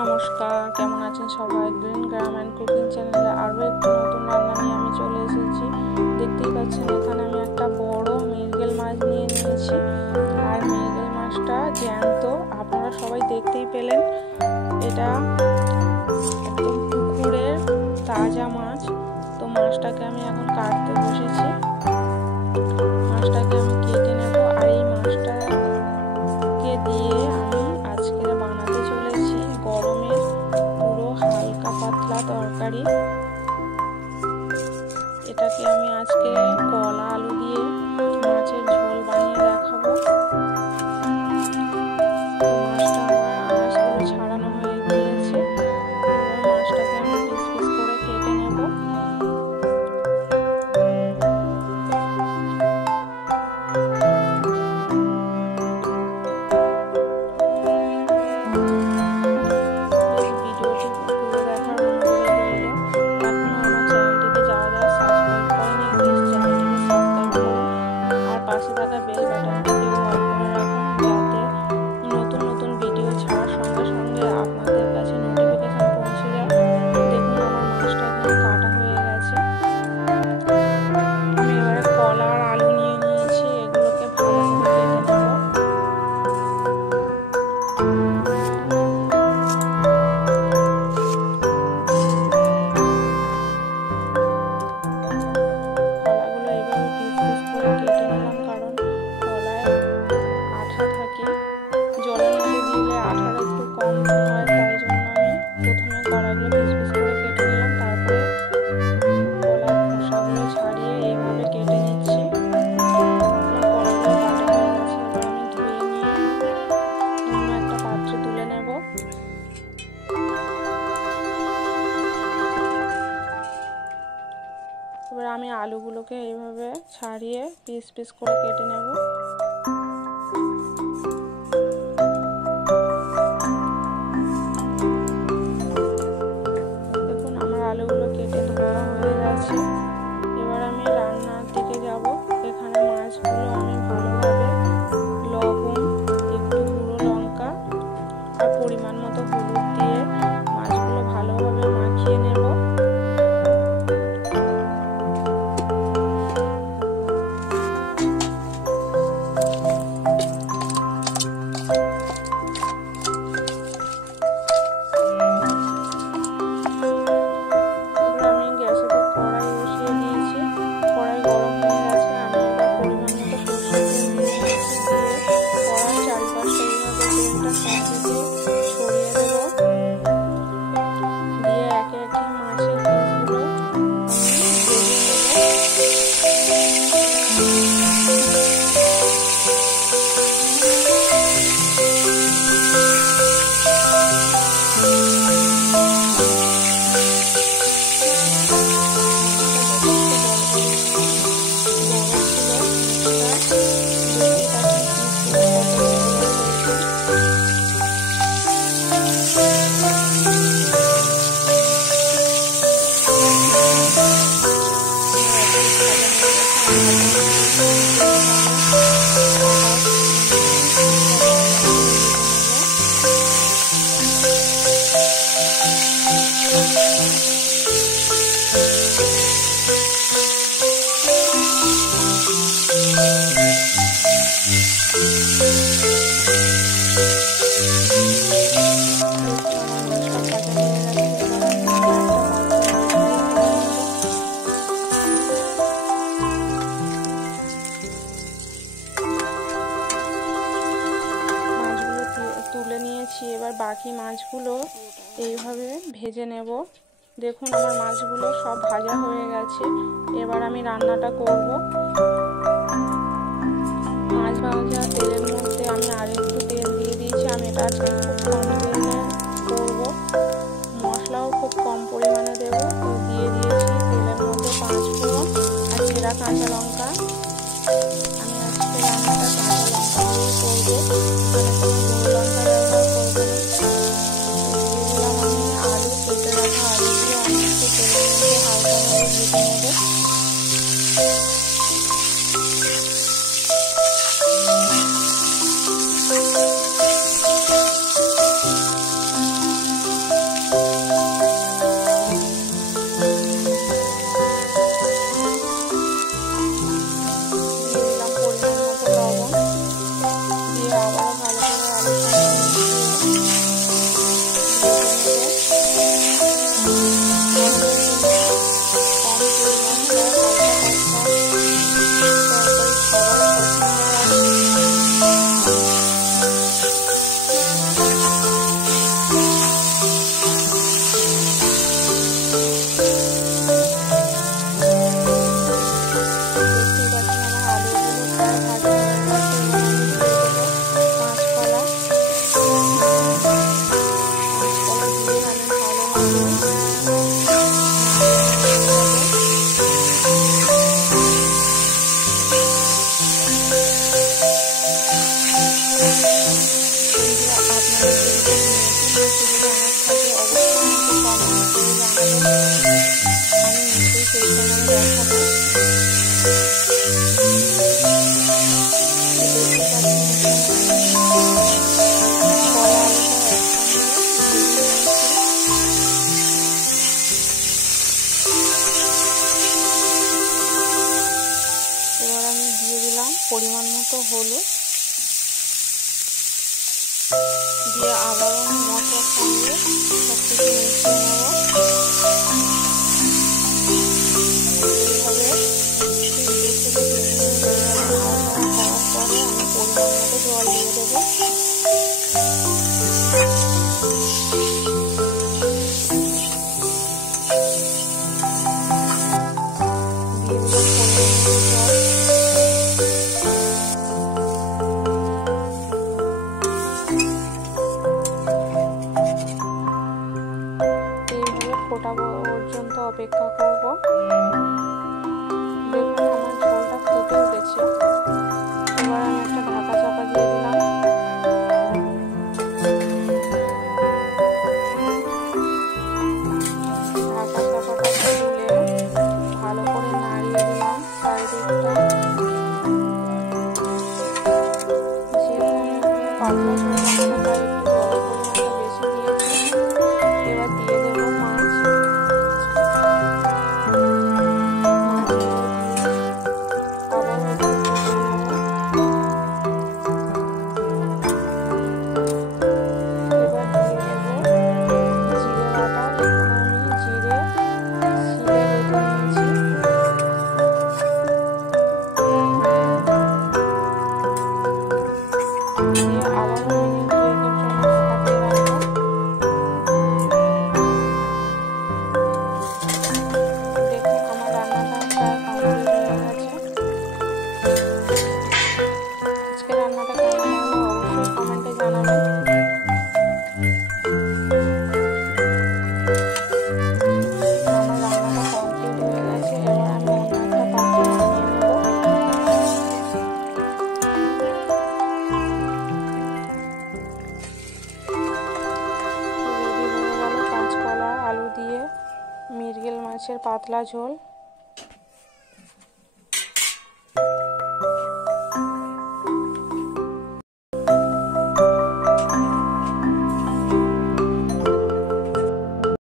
নমস্কার, কেমন আছেন সবাই? গ্রিন গ্রাম অ্যান্ড কুকিং চ্যানেলে আরও একটি নতুন রান্না নিয়ে আমি চলে এসেছি। দেখতেই পাচ্ছেন এখানে আমি একটা বড় মৃগেল মাছ নিয়ে নিয়েছি। আর মৃগেল মাছটা জ্যান্ত, আপনারা সবাই দেখতেই পেলেন। এটা একদম পুকুরের তাজা মাছ। তো মাছটাকে আমি এখন কাটতে বসেছি। মাছটাকে আমি কেটে নেব। আর এই মাছটাকে দিয়ে আমি আজকে বানাতে চলেছি গরমের পুরো হালকা পাতলা তরকারি। এটাকে আমি আজকে কলা আলু দিয়ে মাছের ঝোল বানিয়ে দেখাবো। তো মাছটা আমার আঁশগুলো ছাড়ানো হয়ে গিয়েছে। এবার মাছটাকে আমি পিস পিস করে কেটে নেব। পাশে থাকা বেল বাটনটিকে অন করে রাখুন, যাতে নতুন নতুন ভিডিও ছাড়ার সঙ্গে সঙ্গে আপনাদের কাছে নোটিফিকেশন পৌঁছে যায়। দেখুন আমার মাছটা এখানে কাটা হয়ে গেছে। আমি এবারে কলা আর আলু নিয়ে নিয়েছি, এগুলোকে ভালো করে কেটে নেব। কলাগুলো এইভাবে পিস পিস করে কেটে নিলাম, কারণ কলায় আঠা থাকে। জলের মধ্যে দিলে আঠাটা একটু কম হয়, তাই জন্য আমি প্রথমে কলাগুলো পিস পিস করে কেটে নিলাম। তারপরে কলার খোসাগুলো ছাড়িয়ে এইভাবে কেটে নিচ্ছি। কলাগুলো কাটা হয়ে গেছে। এবার আমি ধুয়ে নিয়ে অন্য একটা পাত্রে তুলে নেব। এবার আমি আলুগুলোকে এইভাবে ছাড়িয়ে পিস পিস করে কেটে নেব। দেখুন আমার আলুগুলো কেটে ধোয়া হয়ে গেছে। এবার আমি রান্নার দিকে যাব। এখানে মাছগুলো আমি ভালোভাবে লবণ, একটু গুঁড়ো লঙ্কা আর পরিমাণ মতো হলুদ দিয়ে মাছগুলো ভালোভাবে মাখিয়ে নেব। তুলে নিয়েছি। এবার বাকি মাছগুলো এইভাবে ভেজে নেব। দেখুন আমার মাছগুলো সব ভাজা হয়ে গেছে। এবার আমি রান্নাটা করব। মাছ ভাজা তেলের মধ্যে আমি আরেকটু তেল দিয়ে দিয়েছি। আমি এটা আজকে খুব কম তেলে করব, মশলাও খুব কম পরিমাণে দেব। তো দিয়ে দিয়েছি তেলের মধ্যে 5 ফোড়ন আর চেরা কাঁচা লঙ্কা। আমি আজকে রান্নাটা কাঁচা লঙ্কা দিয়ে করবো, এখানে কোনো গুঁড়ো লঙ্কা ব্যবহার করবো না। দিয়ে দিলাম আমি আলু, কেটে রাখা আলু দিয়ে আমি একটু তেলের মধ্যে হালকাভাবে ভেজে নেব। দেখাবো। এবার আমি দিয়ে দিলাম পরিমাণ মতো হলুদ, দিয়ে আবারও মশলার সঙ্গে সব কিছু মিশিয়ে নেব। এইভাবে 2 থেকে 3 মিনিট নাড়াচাড়া করার পরে আমি পরিমাণ মতো জল দিয়ে দেবো। ফোটা পর্যন্ত অপেক্ষা করব। দেখুন আমার ঝোলটা ফুটে উঠেছে। এবার আমি একটা ঢাকা চাপা দিয়ে দিলাম। ঢাকা চাপাটা তুলে ভালো করে নাড়িয়ে দিলাম চারিদিকটা। যেহেতু আমি পাতলা ঝোল বানাবো তাই একটু জলের পরিমাণটা বেশি দিয়েছি। এবার দিয়ে দেবো মাছ। মৃগেল মাছের পাতলা ঝোল।